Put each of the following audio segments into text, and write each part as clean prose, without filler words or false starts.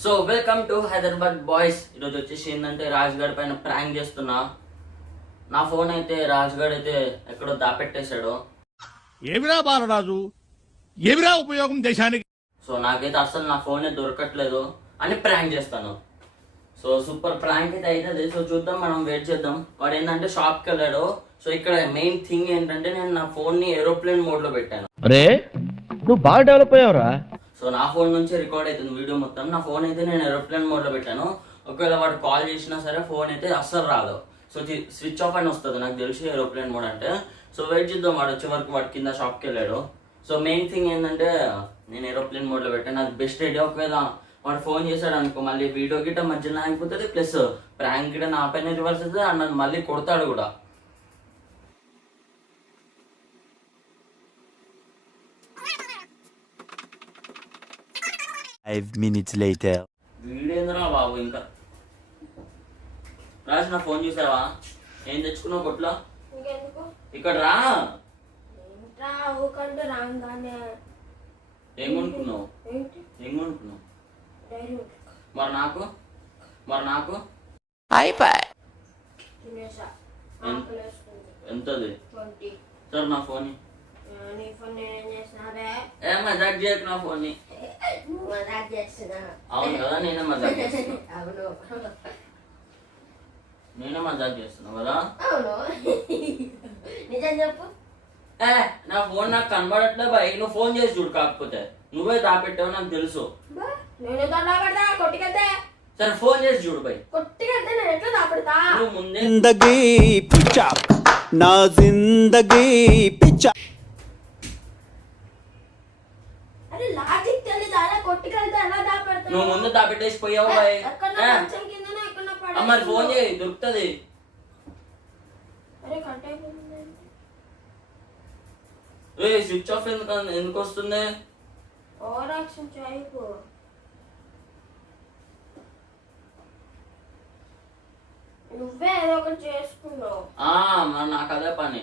So welcome to Hyderabad boys. ఈరోజు వచ్చేసి ఏంటంటే రాజ్ గడ్ పైన ప్రాంక్ చేస్తున్నా. నా ఫోన్ అయితే రాజ్ గడ్ అయితే ఎక్కడో దాపెట్టేశాడు. ఏమిరా బాలరాజు, ఏమిరా ఉపయోగం దేశానికి? సో నాకైతే అసలు నా ఫోనే దొరకట్లేదు అని ప్రాంక్ చేస్తాను. సో సూపర్ ప్రాంక్ అయితే అవుతుంది. సో చూద్దాం, మనం వెయిట్ చేద్దాం. వాడు ఏంటంటే షాప్కి వెళ్ళాడు. సో ఇక్కడ మెయిన్ థింగ్ ఏంటంటే నేను నా ఫోన్ని ఏరోప్లేన్ మోడ్లో పెట్టాను. అరే నువ్వు బాగా డెవలప్ అయ్యావురా. సో నా ఫోన్ నుంచి రికార్డ్ అవుతుంది వీడియో మొత్తం. నా ఫోన్ అయితే నేను ఏరోప్లేన్ మోడ్లో పెట్టాను. ఒకవేళ వాడు కాల్ చేసినా సరే ఫోన్ అయితే అస్సలు రాదు. సో స్విచ్ ఆఫ్ అని వస్తుంది నాకు తెలిసి ఏరోప్లేన్ మోడ్ అంటే. సో వెయిట్ చేద్దాం, వాడు వచ్చే వరకు వాడి కింద షాప్కి వెళ్ళాడు. సో మెయిన్ థింగ్ ఏంటంటే నేను ఏరోప్లేన్ మోడ్లో పెట్టాను. అది బెస్ట్ ఐడియా. ఒకవేళ వాడు ఫోన్ చేశాడు అనుకో మళ్ళీ వీడియో గిట్ట మధ్యలో ఆగిపోతుంది, ప్లస్ ప్రాంక్ గిట్ట నా పైన రివర్స్ అవుతుంది అండ్ నన్ను మళ్ళీ కొడతాడు కూడా. వీడేంద్రా బాబు ఇంకా. రాజు నా ఫోన్ చూసావా? ఏం తెచ్చుకున్నావు కొట్లో? ఇక్కడ రా. ఏం కొనుక్కున్నావు? ఏం కొనుక్కున్నావు? మరి నాకు ఎంతది? సార్ నా ఫోన్ మజాక్ చేయకు. నా ఫోన్ అవును కదా, నేనే మజాక్ చేస్తున్నా కదా. నా ఫోన్ నాకు కనబడట్లే బాయ్. నువ్వు ఫోన్ చేసి చూడు, కాకపోతే నువ్వే దాపెట్టావు నాకు తెలుసు. సరే ఫోన్ చేసి చూడు బాయ్. నువ్వు ముందే నా జిందగీ పిచ్చా. నువ్వు ముందు దాపెట్టేసి పోయావు బాయ్. మరి ఫోన్ చేయి, దొరుకుతుంది. స్విచ్ ఆఫ్ ఎందుకు వస్తుంది? నువ్వే ఏదో ఒకటి చేసుకున్నావు. మరి నాకు అదే పని.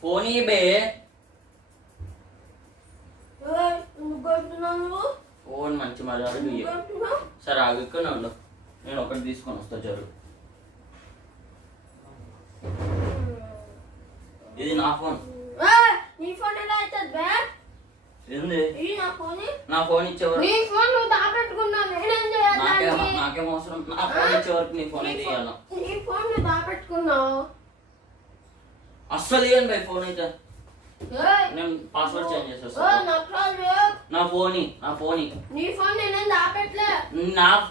ఫోన్ బే. ఫోన్ మంచి మర్యాద. సరే ఆగు, ఇక్కడ ఉండు, నేను ఒకటి తీసుకొని వస్తా జరుగు. ఇది నా ఫోన్. ఏంది నా ఫోన్ ఇచ్చేవారు? నాకేం అవసరం? నా ఫోన్ ఇచ్చేవరకు నీ ఫోన్ అయితే ఇవ్వాలా? అస్సలు ఇవ్వండి బై ఫోన్ అయితే. నేను పాస్వర్డ్ చేంజ్ చేసేస్తాను. నా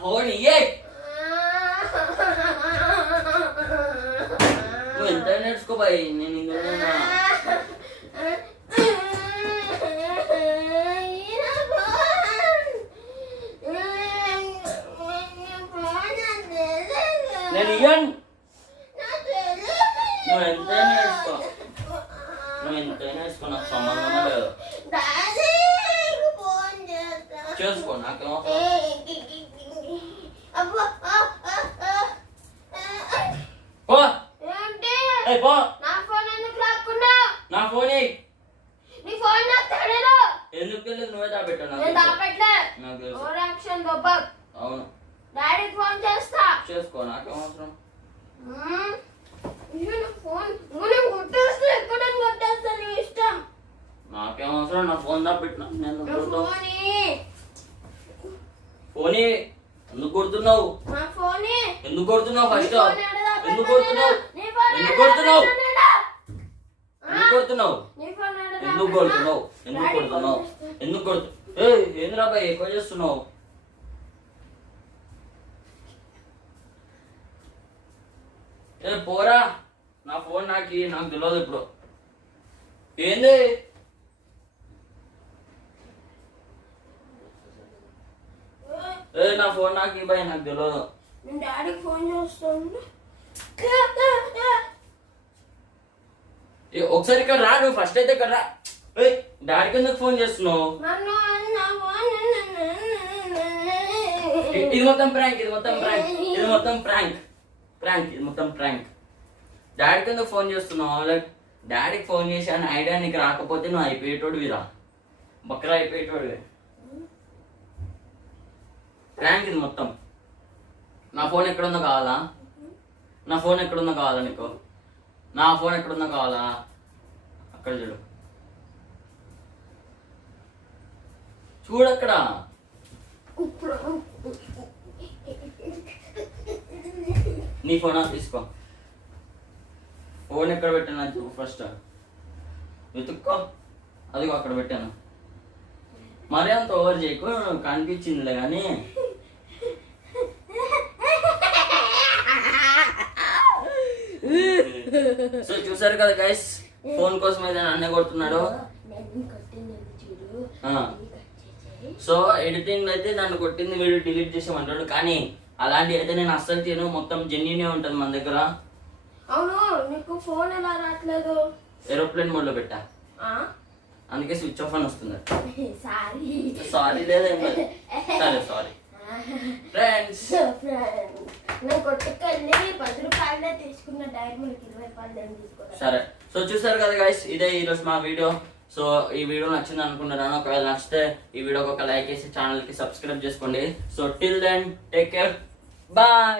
ఫోన్ ఇయ్యే. నువ్వు ఎంత నేర్చుకో బాయ్. నేను ఇందులో నేను ఇయ్యను. నువ్వు ఎంతైనా నేర్చుకో, నాకు సంబంధం లేదు. చేసుకో, నాకేమో. నా ఫోన్ ఎందుకు వెళ్ళదు? నువ్వే దాపెట్టావు. అవును చేసుకో, నాకేం అవసరం? నాకేం అవసరం? నా ఫోన్ దాపెట్టినా. ఫోన్ ఎందుకు కొడుతున్నావు? ఎందుకు కొడుతున్నావు? ఫస్ట్ ఎందుకు కొడుతున్నావు? ఏంద్రా బాయ్ ఎక్కువ చేస్తున్నావు? పోరా, నా ఫోన్ నాకు తెలియదు ఇప్పుడు. ఏంది నా ఫోన్ నాకు బాయ్, నాకు తెలియదు. డాడీకి ఫోన్ చేస్తాను. ఒకసారి ఇక్కడ రా. నువ్వు ఫస్ట్ అయితే ఇక్కడ రా. డాడీకి ఎందుకు ఫోన్ చేస్తున్నావు? ఇది మొత్తం ప్రాంక్. డాడీకి ఎందుకు ఫోన్ చేస్తున్నావు? లైక్ డాడీకి ఫోన్ చేశాను ఐడియా నీకు రాకపోతే నువ్వు అయిపోయేటోడు వీరా, బక్రా అయిపోయేటోడు. ప్రాంక్ ఇది మొత్తం. నా ఫోన్ ఎక్కడుందో కావాలా? నా ఫోన్ ఎక్కడుందో కావాలా నీకు? నా ఫోన్ ఎక్కడుందో కావాలా? అక్కడ చూడు, చూడక్కడ. నీ ఫోన్ తీసుకో. ఫోన్ ఎక్కడ పెట్టాను చూపు ఫస్ట్, వెతుక్కో. అదిగో అక్కడ పెట్టాను. మరీ అంత ఓవర్ చేయకు, కనిపించిందిలే కానీ. సో చూసారు కదా గైస్, ఫోన్ కోసం అయితే నన్నే కొడుతున్నాడు. సో ఎడిటింగ్ అయితే నన్ను కొట్టింది వీడియో డిలీట్ చేసామంటాడు, కానీ అలాంటివి అయితే నేను అస్సలు చేయను. మొత్తం జెన్యునే ఉంటుంది మన దగ్గర. అవును, నీకు ఫోన్ ఎలా రావట్లేదు? ఏరోప్లేన్ మోడ్ లో పెట్టా, అందుకే స్విచ్ ఆఫ్ అని వస్తుంది. సారీ సారీ లేదేం లేదు. సరే సారీ ఫ్రెండ్స్. నేను కొట్టుకెళ్ళి 10 రూపాయలే తీసుకున్న డైమండ్ 20 రూపాయలు తీసుకోవాలి. సరే, సో చూసారు కదా గైస్, ఇదే ఈరోజు మా వీడియో. సో ఈ వీడియో నచ్చింది అనుకుంటున్నాను. ఒకవేళ నచ్చితే ఈ వీడియోకి ఒక లైక్ చేసి ఛానల్ కి సబ్స్క్రైబ్ చేసుకోండి. So till then take care, bye.